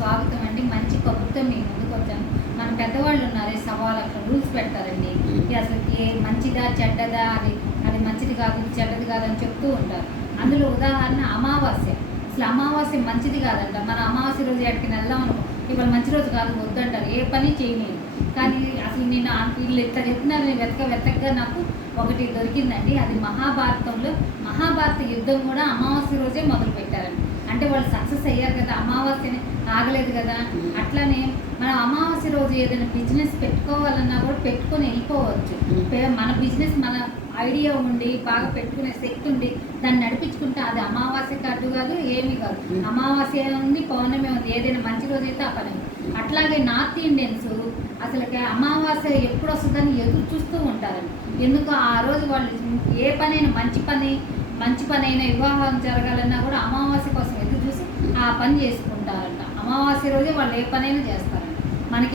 స్వాగతం అండి. మంచి కబుర్తో మీ ముందుకు వచ్చాను. మన పెద్దవాళ్ళు ఉన్నారు సవాల్ అక్కడ రూల్స్ పెడతారండి. అసలు ఏ మంచిదా చెడ్డదా అది అది మంచిది కాదు చెడ్డది కాదు అని చెప్తూ ఉంటారు. అందులో ఉదాహరణ అమావాస్య. అసలు అమావాస్య మంచిది కాదంట. మన అమావాస్య రోజు ఎక్కడికి వెళ్దాం అనుకో ఇవాళ మంచి రోజు కాదు వద్దంటారు. ఏ పని చేయలేదు. కానీ అసలు నేను వీళ్ళు ఇట్లా చెప్తున్నారు నేను వెతక వెతకగా నాకు ఒకటి దొరికిందండి. అది మహాభారతంలో మహాభారత యుద్ధం కూడా అమావాస్య రోజే మొదలు పెట్టారండి అంటే వాళ్ళు సక్సెస్ అయ్యారు కదా అమావాస్యని ఆగలేదు కదా. అట్లానే మనం అమావాస్య రోజు ఏదైనా బిజినెస్ పెట్టుకోవాలన్నా కూడా పెట్టుకొని వెళ్ళిపోవచ్చు. మన బిజినెస్ మన ఐడియా ఉండి బాగా పెట్టుకునే శక్తి ఉండి దాన్ని నడిపించుకుంటే అది అమావాస్య కాదు కాదు ఏమీ కాదు. అమావాస్య ఉంది పౌర్ణమి ఉంది ఏదైనా మంచి రోజు అయితే ఆ పని. అట్లాగే నార్త్ ఇండియన్స్ అసలు అమావాస్య ఎప్పుడు వస్తుందని ఎదురు చూస్తూ ఉంటారండి ఎందుకు? ఆ రోజు వాళ్ళు ఏ పనైనా మంచి పని మంచి పని అయినా వివాహం జరగాలన్నా కూడా అమావాస్య పని చేసుకుంటారంట. అమావాస్య రోజే వాళ్ళు ఏ పనైనా చేస్తారు.